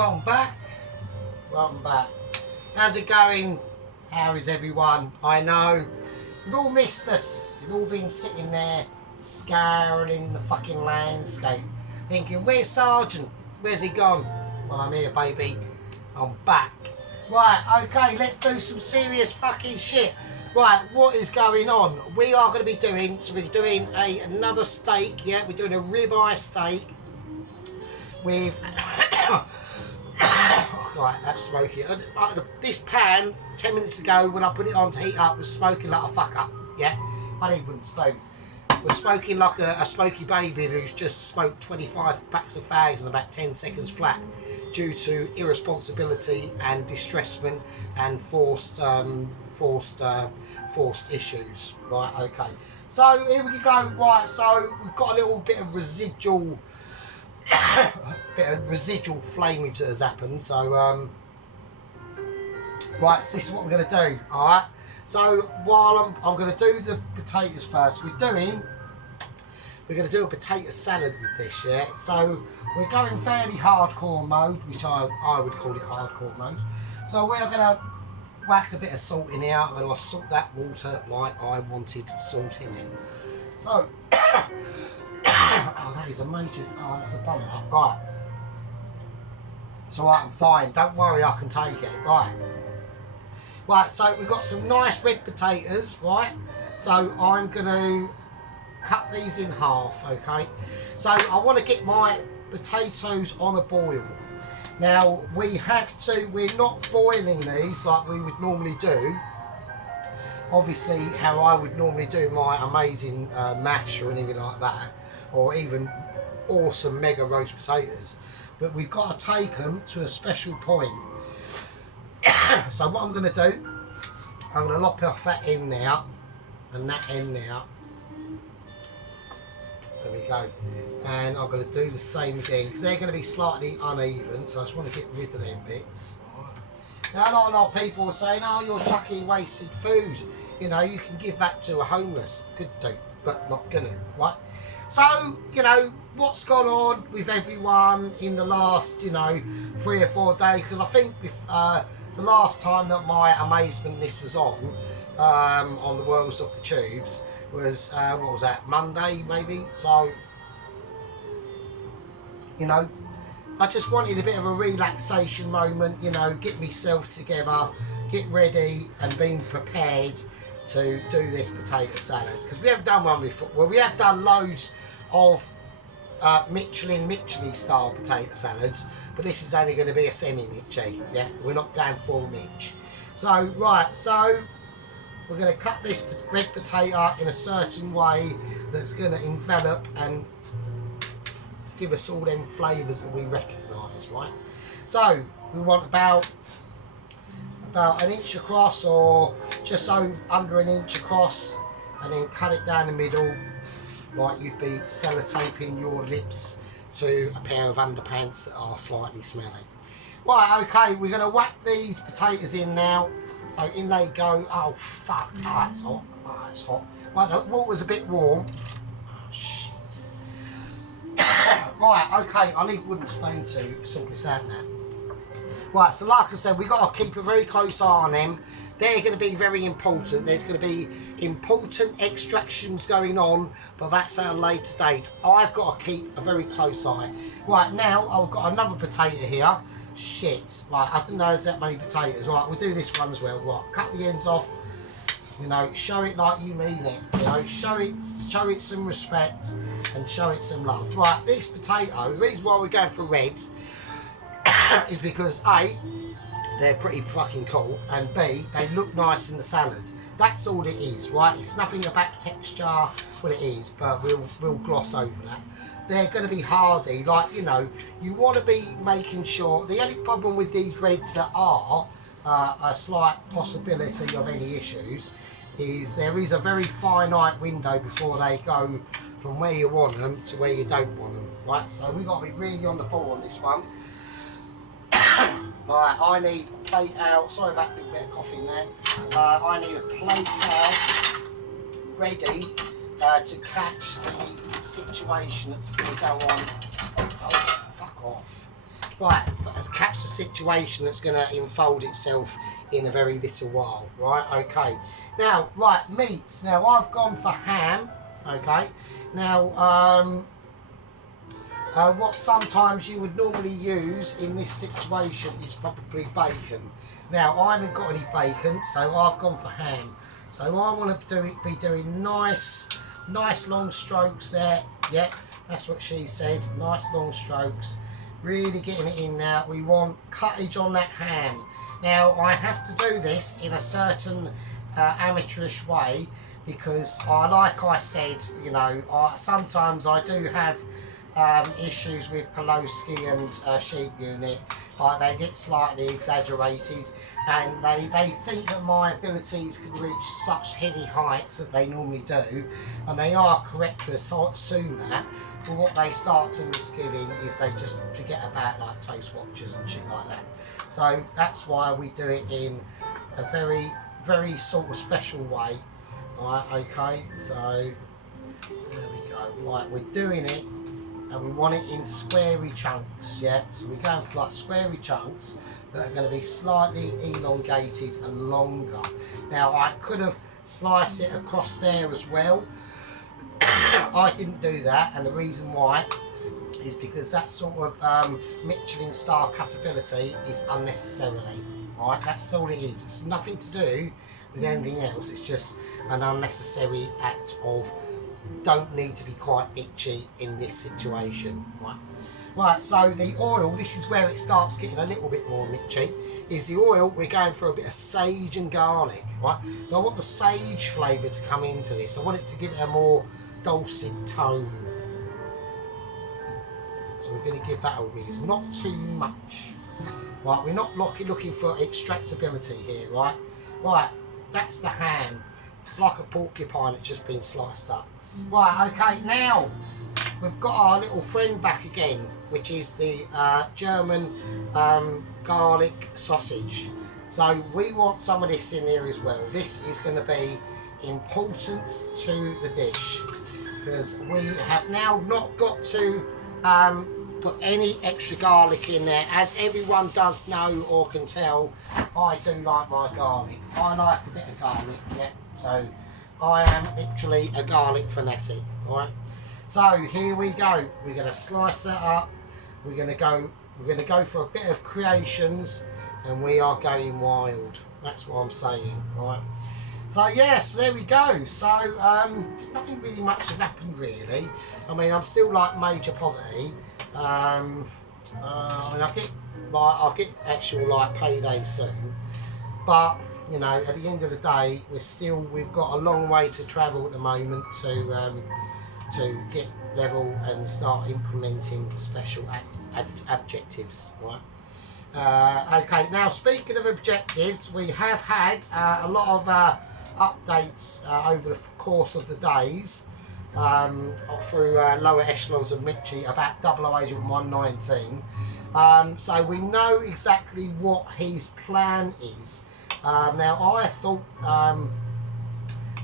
welcome back. Welcome back. How's it going? How is everyone? I know you've all missed us. You've all been sitting there scouring the fucking landscape, thinking, where's Sergeant? Where's he gone? Well, I'm here, baby. I'm back. Right, okay, let's do some serious fucking shit. Right, what is going on? We are going to be doing, we're doing another steak, yeah? We're doing a ribeye steak with... Right, that's smoky. This pan, 10 minutes ago, when I put it on to heat up, was smoking like a fucker, yeah? I need wooden stove. Was smoking like a smoky baby who's just smoked 25 packs of fags in about 10 seconds flat due to irresponsibility and distressment and forced issues. Right, okay. So here we go. Right, so we've got a little bit of residual flamage that has happened. So right, so this is what we're going to do. All right. So while I'm going to do the potatoes first, we're going to do a potato salad with this, yeah? So we're going fairly hardcore mode, which I would call it hardcore mode. So we're going to whack a bit of salt in here. I'm going to salt that water like I wanted salt in it. So, oh, that is a major, oh, that's a bummer. Right. So I'm fine, don't worry, I can take it, right. Right, so we've got some nice red potatoes, right? So I'm going to cut these in half, okay? So I want to get my potatoes on a boil. Now, we're not boiling these like we would normally do. Obviously, how I would normally do my amazing mash or anything like that, or even awesome mega roast potatoes. But we've got to take them to a special point. So what I'm going to do, I'm going to lop off that end now and that end now. There we go. And I'm going to do the same again because they're going to be slightly uneven, so I just want to get rid of them bits. Now, a lot of people are saying, oh, you're chucking wasted food. You know, you can give that to a homeless. Could do, but not going to, right? So, you know, what's gone on with everyone in the last, 3 or 4 days? Because I think the last time that my amazement list was on the Worlds of the Tubes was, what was that, Monday maybe? So, I just wanted a bit of a relaxation moment, get myself together, get ready and being prepared to do this potato salad. Because we haven't done one before. Well, we have done loads of Michelin style potato salads, but this is only going to be a semi-Mitchy, yeah? We're not going full Mitch. So, right, so we're going to cut this red potato in a certain way that's going to envelop and give us all them flavours that we recognise, right? So, we want about an inch across or just under an inch across, and then cut it down the middle like you'd be sellotaping your lips to a pair of underpants that are slightly smelly. Right, okay, we're going to whack these potatoes in now. So in they go. Oh, fuck. Oh, it's hot. Oh, it's hot. Right, the water's a bit warm. Oh, shit. Right, okay, I need a wooden spoon to sort this out now. Right, so like I said, we've got to keep a very close eye on them. They're going to be very important. There's going to be important extractions going on, but that's at a later date. I've got to keep a very close eye. Right, now I've got another potato here. Shit. Right, I didn't know there's that many potatoes. Right, we'll do this one as well. Right, cut the ends off. Show it like you mean it. Show it some respect and show it some love. Right, this potato, the reason why we're going for reds is because A, they're pretty fucking cool, and B, they look nice in the salad. That's all it is, right? It's nothing about texture, well it is, but we'll gloss over that. They're going to be hardy, like, you want to be making sure. The only problem with these reds that are a slight possibility of any issues is there is a very finite window before they go from where you want them to where you don't want them, right? So we've got to be really on the ball on this one. Right, I need a plate out. Sorry about a little bit of coughing there. I need a plate out ready to catch the situation that's going to go on. Oh, fuck off. Right, catch the situation that's going to unfold itself in a very little while. Right, okay. Now, right, meats. Now, I've gone for ham. Okay. Now, what sometimes you would normally use in this situation is probably bacon. Now, I haven't got any bacon, so I've gone for ham. So I want to be doing nice long strokes there. Yeah, that's what she said. Nice long strokes. Really getting it in now. We want cuttage on that ham. Now, I have to do this in a certain amateurish way because, like I said, you know, sometimes I do have issues with Pelosi and sheep unit. Like, they get slightly exaggerated, and they think that my abilities can reach such heady heights that they normally do, and they are correct to assume that. But what they start to misgiving is they just forget about like toast watchers and shit like that. So that's why we do it in a very sort of special way. Right, okay, so there we go. Right, we're doing it, and we want it in squarey chunks, yeah? So we're going for like squarey chunks that are going to be slightly elongated and longer. Now, I could have sliced it across there as well. I didn't do that, and the reason why is because that sort of Michelin star cutability is unnecessarily, right? That's all it is. It's nothing to do with anything else. It's just an unnecessary act of don't need to be quite itchy in this situation, right? Right, so the oil, this is where it starts getting a little bit more itchy, is the oil. We're going for a bit of sage and garlic, right? So I want the sage flavour to come into this. I want it to give it a more dulcet tone. So we're going to give that a whiz, not too much. Right, we're not looking for extractability here, right? Right, that's the ham. It's like a porcupine that's just been sliced up. Right, okay, now we've got our little friend back again, which is the German garlic sausage. So we want some of this in there as well. This is going to be important to the dish because we have now not got to put any extra garlic in there. As everyone does know or can tell, I do like my garlic. I like a bit of garlic, yeah. So I am literally a garlic fanatic, right? So here we go. We're going to slice that up. We're going to go for a bit of creations, and we are going wild. That's what I'm saying, right? So yes, there we go. So nothing really much has happened really. I mean, I'm still like major poverty. I mean, I'll get actual like payday soon, but you know, at the end of the day, we've got a long way to travel at the moment to get level and start implementing special objectives, right? Okay, now speaking of objectives, we have had a lot of updates over the course of the days through lower echelons of Mitchie about 00 Agent 119. So we know exactly what his plan is. Now I thought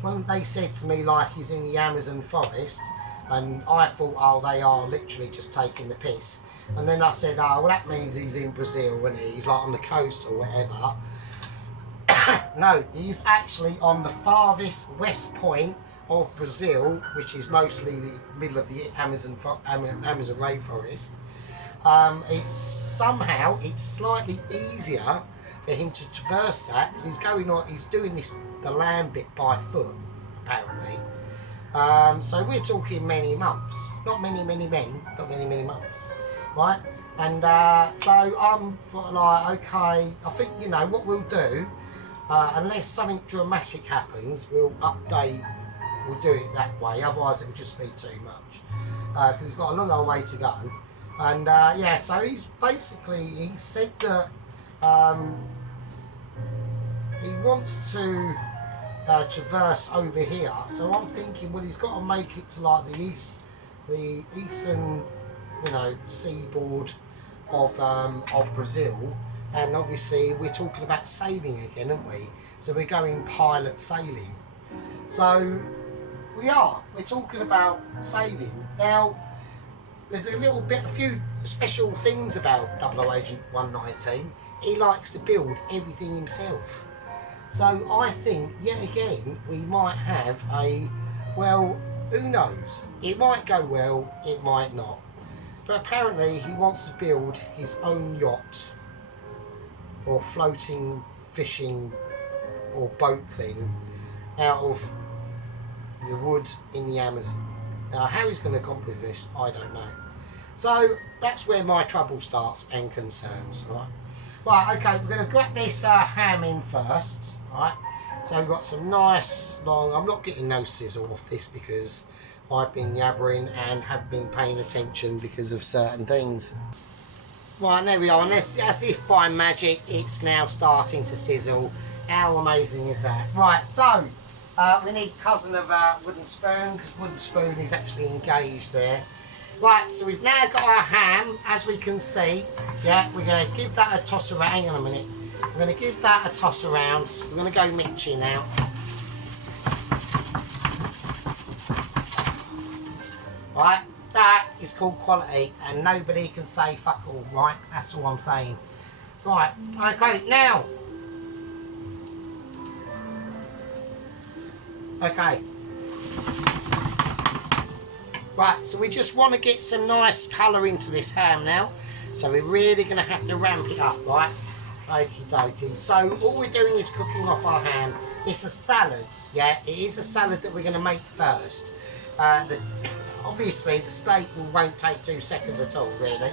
when they said to me like he's in the Amazon forest, and I thought, oh, they are literally just taking the piss. And then I said, oh, well, that means he's in Brazil, when he's like on the coast or whatever. No, he's actually on the farthest west point of Brazil, which is mostly the middle of the Amazon rainforest. It's slightly easier for him to traverse that because he's doing the land bit by foot, apparently. So we're talking many months, not many men, but many months, right? And so I'm like, okay, I think, you know, what we'll do, unless something dramatic happens, we'll do it that way, otherwise it will just be too much, because he's got a long old way to go. And yeah, so he said that he wants to traverse over here, so I'm thinking, well, he's got to make it to like the eastern, you know, seaboard of Brazil, and obviously we're talking about sailing again, aren't we? So we're going pilot sailing. So we're talking about sailing now. there's a few special things about 00 Agent 119. He likes to build everything himself. So I think, yet again, we might have well, who knows? It might go well, it might not. But apparently he wants to build his own yacht or floating fishing or boat thing out of the wood in the Amazon. Now how he's going to accomplish this, I don't know. So that's where my trouble starts and concerns, right? Right, okay, we're going to grab this ham in first, right? So we've got some nice long, I'm not getting no sizzle off this because I've been yabbering and have been paying attention because of certain things. Right, there we are, and as if by magic it's now starting to sizzle. How amazing is that? Right, so we need cousin of wooden spoon, because wooden spoon is actually engaged there. Right, so we've now got our ham, as we can see. Yeah, we're going to give that a toss around. Hang on a minute. We're going to give that a toss around. We're going to go Mitchy now. Right, that is called quality, and nobody can say fuck all, right? That's all I'm saying. Right, okay, now. Okay. Right, so we just want to get some nice colour into this ham now. So we're really going to have to ramp it up, right? Okie dokie. So all we're doing is cooking off our ham. It's a salad, yeah? It is a salad that we're going to make first. Obviously, the steak won't take 2 seconds at all, really.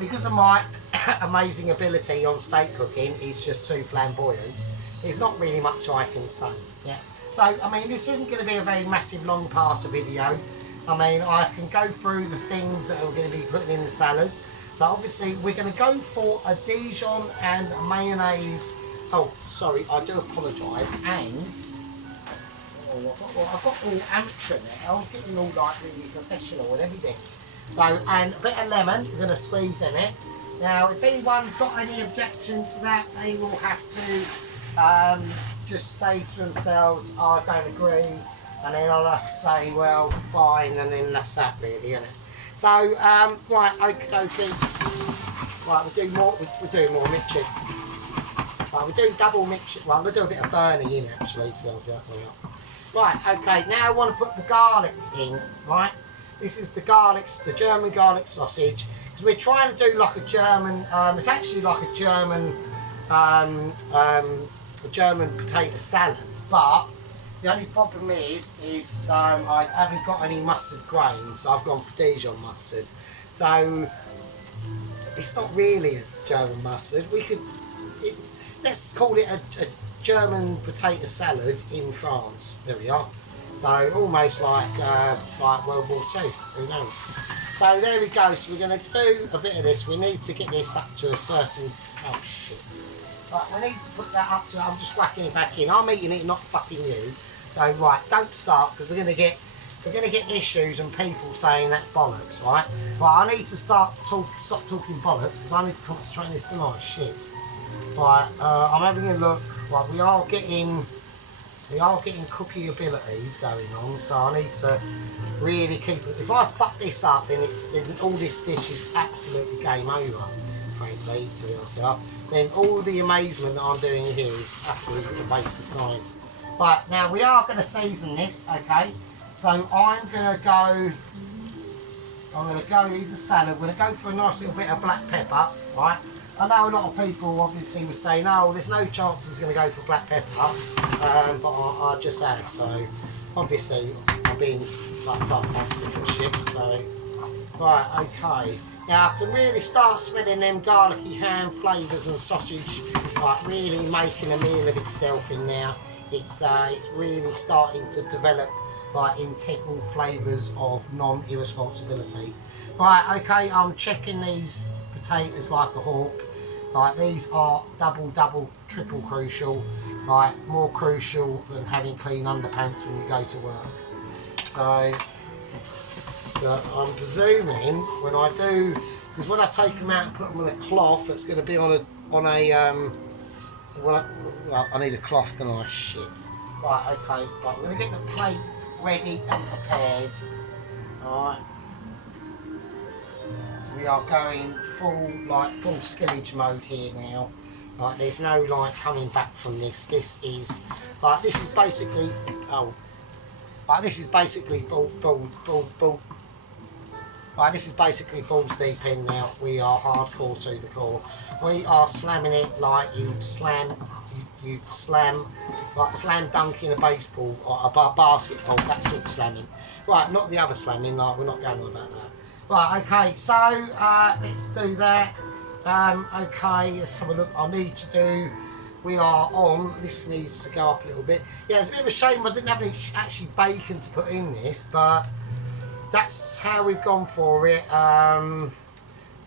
Because of my amazing ability on steak cooking, it's just too flamboyant. There's not really much I can say, yeah? So, I mean, this isn't going to be a very massive long pass of video. I mean, I can go through the things that we're going to be putting in the salad. So, obviously, we're going to go for a Dijon and a mayonnaise. Oh, sorry, I do apologise. And, I've got all amateur now. I was getting all, like, really professional and everything. So, and a bit of lemon, we're going to squeeze in it. Now, if anyone's got any objection to that, they will have to just say to themselves, oh, I don't agree, and then I'll have to say, well, fine, and then that's that really, isn't it? So, right, okie dokie. Right, we're doing more mixture. Right, we're doing double mixture. Well, I'm going to do a bit of Bernie in actually, to be honest with you. Right, okay, now I want to put the garlic in, right? This is the German garlic sausage, because we're trying to do like a German, it's actually like a German potato salad, but the only problem is I haven't got any mustard grains, so I've gone for Dijon mustard. So it's not really a German mustard. Let's call it a German potato salad in France. There we are. So almost like World War II. Who knows? So there we go. So we're going to do a bit of this. We need to get this up to a certain. Oh shit. Right, we need to put that up to, I'm just whacking it back in. I'm eating it, not fucking you. So right, don't start, because we're gonna get issues and people saying that's bollocks, right? Right, I need to stop talking bollocks, because I need to concentrate on this tonight. Shit. Right, I'm having a look. Right, we are getting cookie abilities going on, so I need to really keep it. If I fuck this up, then all this dish is absolutely game over, frankly, to be honest with you. Then all the amazement that I'm doing here is absolutely a waste of time. Right, now we are going to season this, okay? So I'm going to go, here's a salad, we're going to go for a nice little bit of black pepper, right? I know a lot of people obviously were saying, oh, there's no chance he's going to go for black pepper, but I just have, so obviously I'm being like sarcastic and shit, so, right, okay. Now I can really start smelling them garlicky ham flavours and sausage, like really making a meal of itself in there. It's really starting to develop like integral flavours of non-irresponsibility. Right, okay, I'm checking these potatoes like a hawk. Like these are double, triple crucial, like more crucial than having clean underpants when you go to work. So I'm presuming when I do, because when I take them out and put them on a cloth, it's going to be on a well, I need a cloth and I shit. Right, okay, right, we're going to get the plate ready and prepared. Alright, So we are going full skillage mode here now. Like, there's no like coming back from this. This is basically this is basically ball. Right, this is basically balls deep in now. We are hardcore to the core. We are slamming it like you slam, like slam dunk in a baseball or a basketball, that sort of slamming. Right, not the other slamming, like we're not going on about that. Right, okay, so let's do that. Okay, let's have a look. I need to do, we are on, this needs to go up a little bit. Yeah, it's a bit of a shame I didn't have any actually bacon to put in this, but that's how we've gone for it.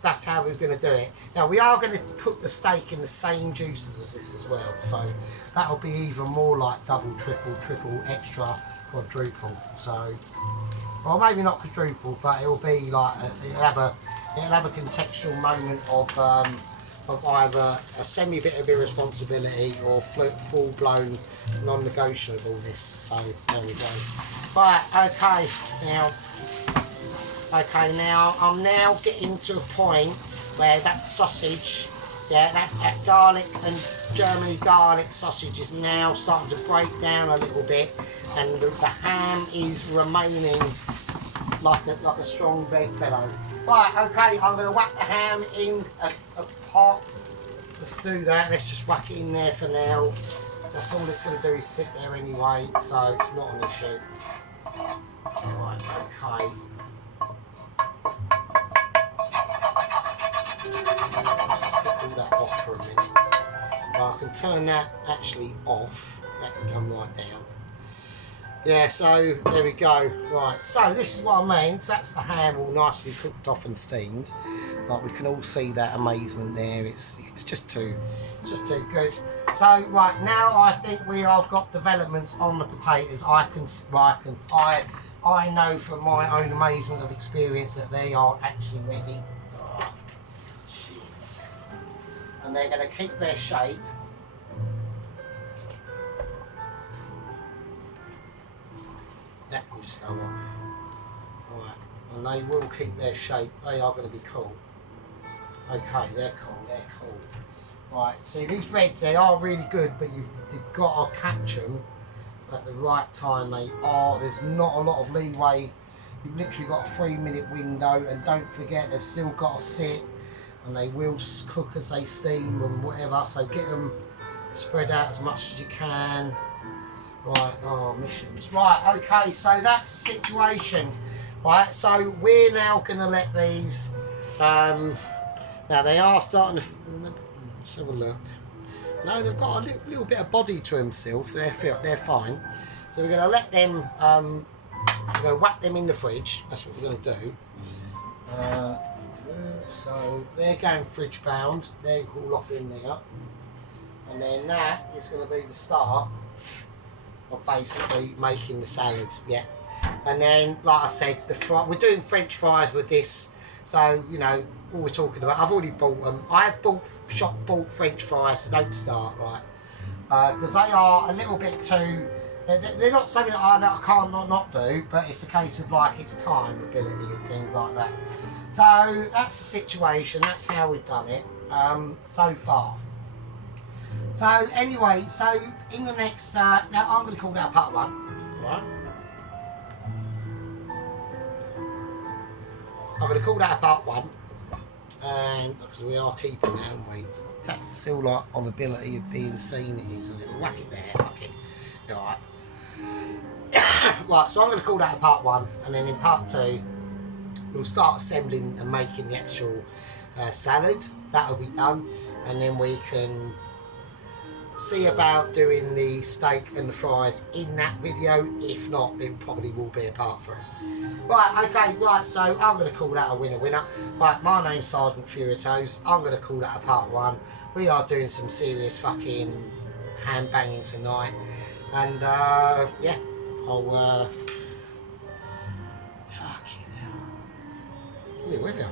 That's how we're going to do it. Now we are going to cook the steak in the same juices as this as well, so that'll be even more like double, triple, extra, quadruple. So, well, maybe not quadruple, but it'll be like it'll have a contextual moment of either a semi bit of irresponsibility or full blown non-negotiableness. So there we go. Right, okay, now I'm now getting to a point where that sausage, yeah, that garlic and Germany garlic sausage is now starting to break down a little bit, and the ham is remaining like a strong bedfellow. Right, okay, I'm going to whack the ham in a pot. Let's do that. Let's just whack it in there for now. That's all it's going to do is sit there anyway, so it's not an issue. Right, okay. Just get all that off for a minute. Well, I can turn that actually off. That can come right down. Yeah, so there we go. Right, so this is what I mean. So that's the ham all nicely cooked off and steamed. Like, we can all see that amazement there. It's just too good. So right now, I think I've got developments on the potatoes. I know from my own amazement of experience that they are actually ready. Oh, shit. And they're going to keep their shape. That will just go on. Right, and they will keep their shape. They are going to be cool. Okay, they're cool. Right, see these reds, they are really good, but you've got to catch them at the right time. There's not a lot of leeway. You've literally got a 3-minute window, and don't forget they've still got to sit, and they will cook as they steam and whatever, so get them spread out as much as you can. Right, oh, missions. Right, okay, so that's the situation. Right, so we're now going to let these, now they are starting to, let's have a look. No, they've got a little bit of body to them still, so they're fine. So we're going to let them, we're going to whack them in the fridge. That's what we're going to do. So they're going fridge bound. They're all off in there. And then that is going to be the start of basically making the salad. Yeah. And then, like I said, we're doing French fries with this. So, you know, what we're talking about, I've already bought them. I have bought French fries, so don't start, right? Because they are a little bit too, they're not something that I can't not do, but it's a case of like it's time, ability and things like that. So that's the situation, that's how we've done it so far. So anyway, so in the next, now I'm going to call that part 1, right? I'm going to call that a part 1, and because we are keeping that, haven't we? That's still like on ability of being seen. It is a little whack it there, whack it. Alright. Right, so I'm going to call that a part 1, and then in part 2, we'll start assembling and making the actual salad. That'll be done, and then we can see about doing the steak and the fries in that video. If not, there probably will be a part 3. Right, okay, right, so I'm going to call that a winner. Right, my name's Sergeant Furitoes. I'm going to call that a part 1. We are doing some serious fucking hand banging tonight. And, yeah, I'll, fucking hell. I'll be with you.